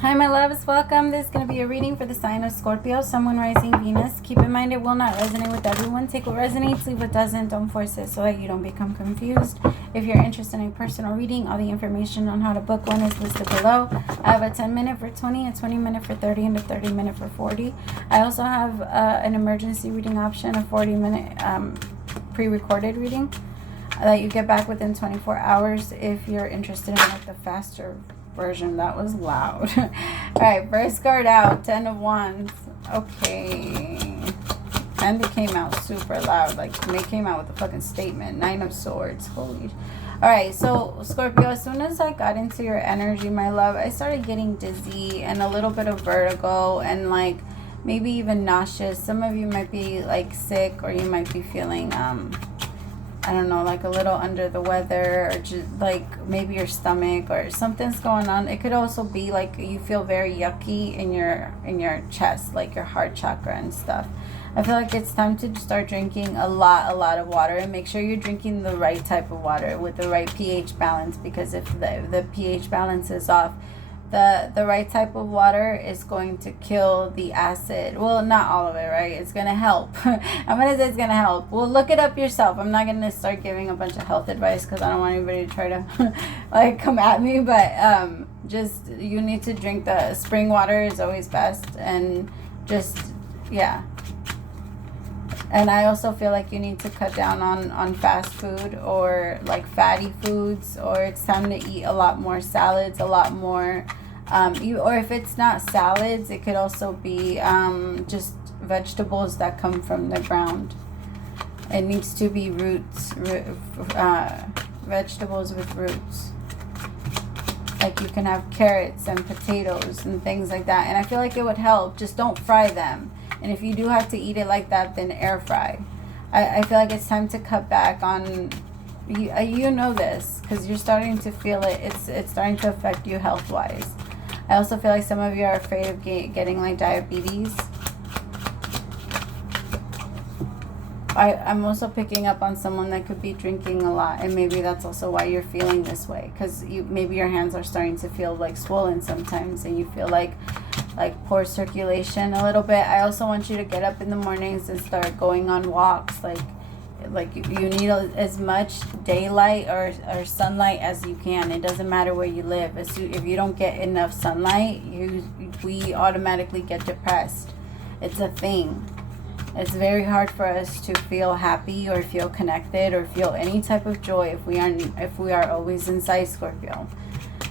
Hi, my loves. Welcome. This is going to be a reading for the sign of Scorpio, Sun, Moon, Rising, Venus. Keep in mind it will not resonate with everyone. Take what resonates, leave what doesn't. Don't force it so that you don't become confused. If you're interested in a personal reading, all the information on how to book one is listed below. I have a 10-minute for 20, a 20-minute for 30, and a 30-minute for 40. I also have an emergency reading option, a 40-minute pre-recorded reading that you get back within 24 hours if you're interested in like the faster version. That was loud. All right, first card out, 10 of Wands. Okay, and it came out super loud, like they came out with a fucking statement. 9 of Swords. Holy. All right, so Scorpio, as soon as I got into your energy, my love, I started getting dizzy and a little bit of vertigo and like maybe even nauseous. Some of you might be like sick, or you might be feeling I don't know, like a little under the weather, or just like maybe your stomach or something's going on. It could also be like you feel very yucky in your chest, like your heart chakra and stuff. I feel like it's time to start drinking a lot of water, and make sure you're drinking the right type of water with the right pH balance, because if the pH balance is off, the right type of water is going to kill the acid. Well, not all of it, right? It's going to help. I'm going to say it's going to help. Well, look it up yourself. I'm not going to start giving a bunch of health advice because I don't want anybody to try to like come at me. But just, you need to drink the spring water is always best. And just, yeah. And I also feel like you need to cut down on fast food or like fatty foods, or it's time to eat a lot more salads, a lot more, or if it's not salads, it could also be just vegetables that come from the ground. It needs to be roots, vegetables with roots. Like you can have carrots and potatoes and things like that. And I feel like it would help. Just don't fry them. And if you do have to eat it like that, then air fry. I feel like it's time to cut back on, you know this, because you're starting to feel it. It's starting to affect you health-wise. I also feel like some of you are afraid of getting like diabetes. I'm also picking up on someone that could be drinking a lot, and maybe that's also why you're feeling this way, because maybe your hands are starting to feel like swollen sometimes, and you feel like poor circulation a little bit. I also want you to get up in the mornings and start going on walks. Like you need as much daylight or sunlight as you can. It doesn't matter where you live. If you don't get enough sunlight, we automatically get depressed. It's a thing. It's very hard for us to feel happy or feel connected or feel any type of joy if we are always inside, Scorpio.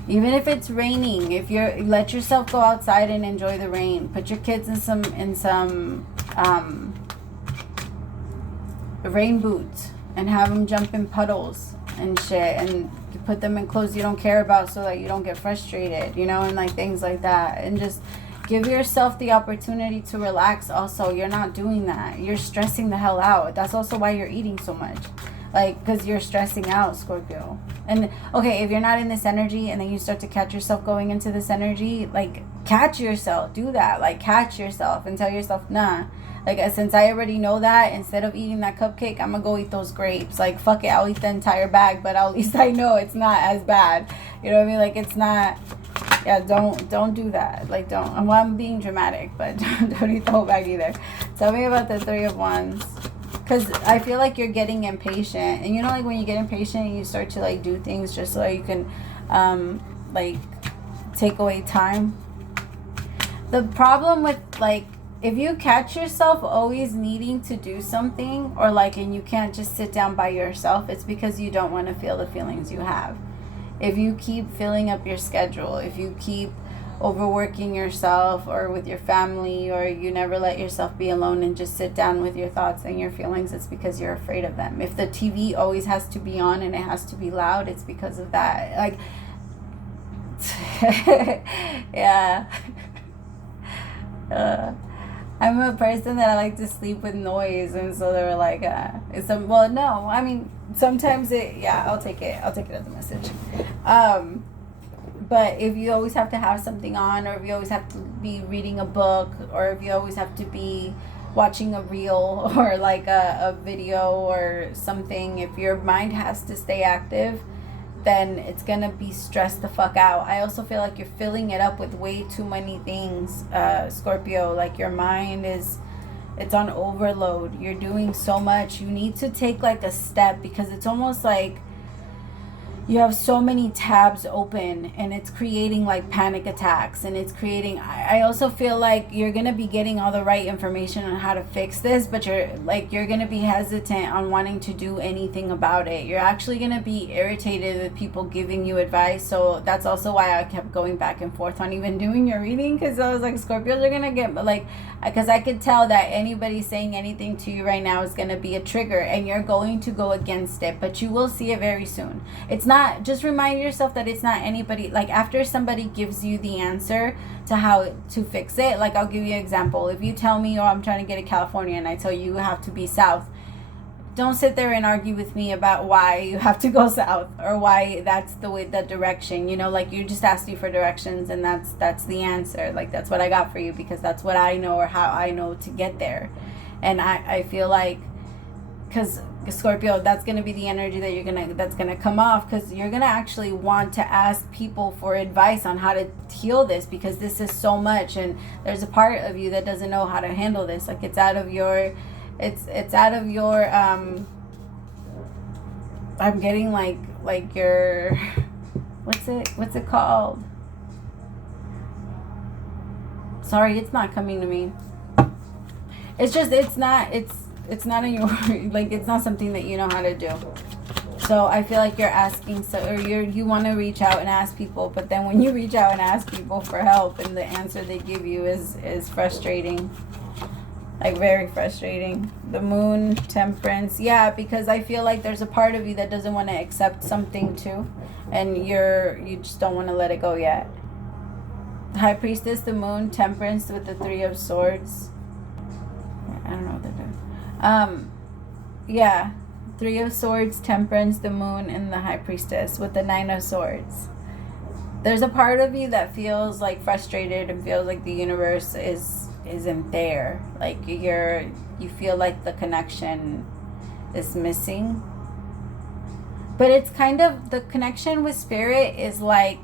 Even if it's raining, if you're, let yourself go outside and enjoy the rain. Put your kids in some rain boots and have them jump in puddles and shit, and you put them in clothes you don't care about so that you don't get frustrated, you know, and like things like that. And just give yourself the opportunity to relax. Also, you're not doing that. You're stressing the hell out. That's also why you're eating so much. Like, because you're stressing out, Scorpio. And, okay, if you're not in this energy and then you start to catch yourself going into this energy, like, catch yourself. Do that. Like, catch yourself and tell yourself, nah. Like, since I already know that, instead of eating that cupcake, I'm going to go eat those grapes. Like, fuck it. I'll eat the entire bag, but at least I know it's not as bad. You know what I mean? Like, it's not... Yeah, don't do that. Like, don't... Well, I'm being dramatic, but don't eat the whole bag either. Tell me about the 3 of Wands. Because I feel like you're getting impatient. And you know, like when you get impatient, you start to like do things just so you can like take away time. The problem with like, if you catch yourself always needing to do something, or like, and you can't just sit down by yourself, it's because you don't want to feel the feelings you have. If you keep filling up your schedule, if you keep overworking yourself or with your family, or you never let yourself be alone and just sit down with your thoughts and your feelings, it's because you're afraid of them. If the TV always has to be on and it has to be loud, it's because of that. Like, yeah. I'm a person that I like to sleep with noise, and so they were like, well, no, I mean, sometimes I'll take it as a message. But if you always have to have something on, or if you always have to be reading a book, or if you always have to be watching a reel or like a video or something, if your mind has to stay active, then it's gonna be stressed the fuck out. I also feel like you're filling it up with way too many things, Scorpio. Like your mind it's on overload. You're doing so much. You need to take like a step, because it's almost like you have so many tabs open and it's creating like panic attacks, and it's creating, I also feel like you're going to be getting all the right information on how to fix this, but you're going to be hesitant on wanting to do anything about it. You're actually going to be irritated with people giving you advice. So that's also why I kept going back and forth on even doing your reading, because I was like, Scorpios are going to get like, because I could tell that anybody saying anything to you right now is going to be a trigger, and you're going to go against it, but you will see it very soon. It's not, just remind yourself that it's not anybody, like after somebody gives you the answer to how to fix it, like I'll give you an example. If you tell me, oh, I'm trying to get to California, and I tell you have to be south, don't sit there and argue with me about why you have to go south, or why that's the way, the direction, you know, like you just asked me for directions, and that's the answer. Like that's what I got for you, because that's what I know, or how I know to get there. And I feel like, because Scorpio, that's going to be the energy that that's going to come off, because you're going to actually want to ask people for advice on how to heal this, because this is so much, and there's a part of you that doesn't know how to handle this. Like it's out of your it's out of your I'm getting like your what's it called? Sorry, it's not coming to me. It's just it's not in your, like it's not something that you know how to do. So I feel like you're asking, or you want to reach out and ask people, but then when you reach out and ask people for help, and the answer they give you is frustrating. Like very frustrating. The Moon, Temperance. Yeah, because I feel like there's a part of you that doesn't want to accept something too, and you just don't want to let it go yet. High Priestess, the Moon, Temperance with the Three of Swords. I don't know what they're doing. Yeah, Three of Swords, Temperance, the Moon, and the High Priestess with the Nine of Swords. There's a part of you that feels like frustrated and feels like the universe isn't there. Like you feel like the connection is missing. But it's kind of, the connection with spirit is like,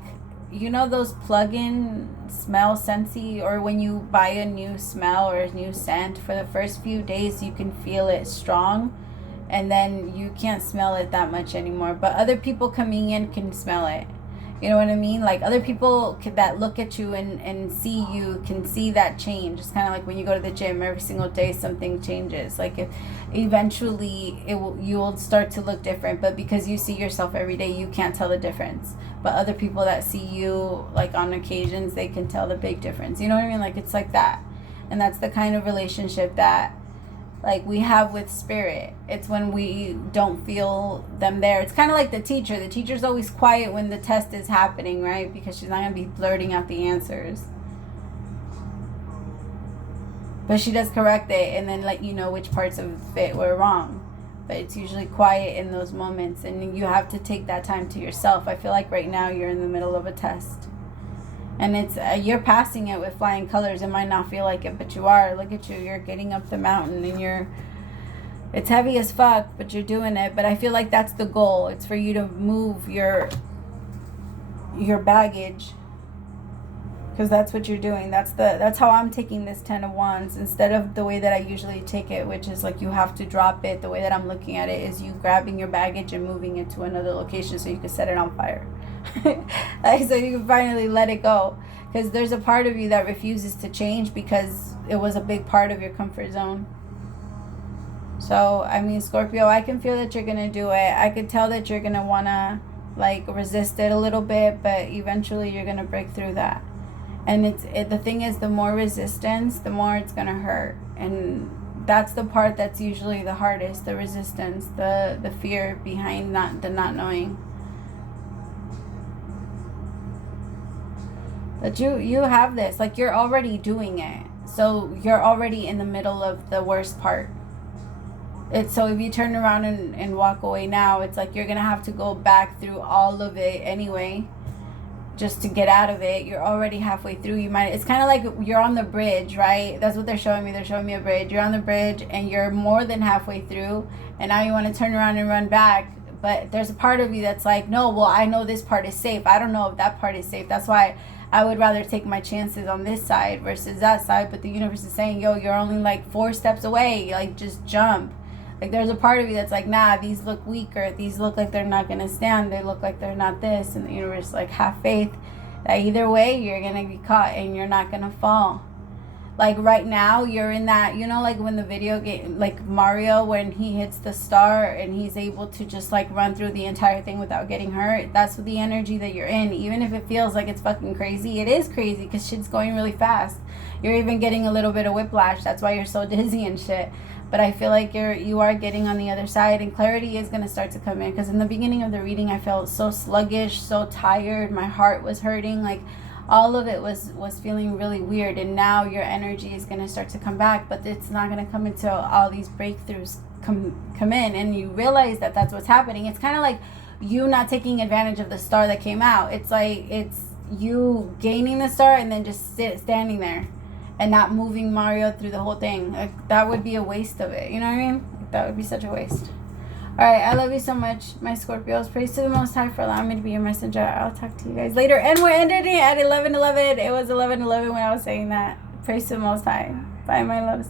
you know those plug-in smell scentsy, or when you buy a new smell or a new scent, for the first few days you can feel it strong, and then you can't smell it that much anymore, but other people coming in can smell it. You know what I mean? Like other people that look at you and see you can see that change. It's kind of like when you go to the gym, every single day something changes. Like if eventually you will start to look different, but because you see yourself every day, you can't tell the difference. But other people that see you like on occasions, they can tell the big difference. You know what I mean? Like it's like that. And that's the kind of relationship that like we have with spirit. It's when we don't feel them there. It's kind of like the teacher. The teacher's always quiet when the test is happening, right? Because she's not going to be blurting out the answers. But she does correct it and then let you know which parts of it were wrong. But it's usually quiet in those moments, and you have to take that time to yourself. I feel like right now you're in the middle of a test. And it's you're passing it with flying colors. It might not feel like it, but you are. Look at you. You're getting up the mountain, and it's heavy as fuck, but you're doing it. But I feel like that's the goal. It's for you to move your baggage, because that's what you're doing. That's how I'm taking this 10 of Wands, instead of the way that I usually take it, which is like you have to drop it. The way that I'm looking at it is you grabbing your baggage and moving it to another location so you can set it on fire. Like so you can finally let it go, because there's a part of you that refuses to change because it was a big part of your comfort zone. So I mean, Scorpio, I can feel that you're gonna do it. I could tell that you're gonna wanna like resist it a little bit, but eventually you're gonna break through that. And the thing is, the more resistance, the more it's gonna hurt, and that's the part that's usually the hardest, the resistance, the fear behind not knowing. But you have this, like you're already doing it. So you're already in the middle of the worst part. So if you turn around and walk away now, it's like you're going to have to go back through all of it anyway, just to get out of it. You're already halfway through. It's kind of like you're on the bridge, right? That's what they're showing me. They're showing me a bridge. You're on the bridge and you're more than halfway through. And now you want to turn around and run back, But there's a part of you that's like, no, well, I know this part is safe. I don't know if that part is safe. That's why I would rather take my chances on this side versus that side. But the universe is saying, yo, you're only like 4 steps away. Like, just jump. Like, there's a part of you that's like, nah, these look weaker. These look like they're not going to stand. They look like they're not this. And the universe, like, have faith that either way, you're going to be caught and you're not going to fall. Like, right now, you're in that, you know, like when the video game, like Mario, when he hits the star and he's able to just, like, run through the entire thing without getting hurt. That's the energy that you're in. Even if it feels like it's fucking crazy, it is crazy because shit's going really fast. You're even getting a little bit of whiplash. That's why you're so dizzy and shit. But I feel like you are getting on the other side, and clarity is going to start to come in. Because in the beginning of the reading, I felt so sluggish, so tired. My heart was hurting. Like, all of it was feeling really weird. And now your energy is going to start to come back. But it's not going to come until all these breakthroughs come in. And you realize that that's what's happening. It's kind of like you not taking advantage of the star that came out. It's like it's you gaining the star and then just standing there. And not moving Mario through the whole thing. Like, that would be a waste of it. You know what I mean? Like, that would be such a waste. Alright, I love you so much, my Scorpios. Praise to the Most High for allowing me to be your messenger. I'll talk to you guys later. And we're ending it at 11:11. It was 11:11 when I was saying that. Praise to the Most High. Bye, my loves.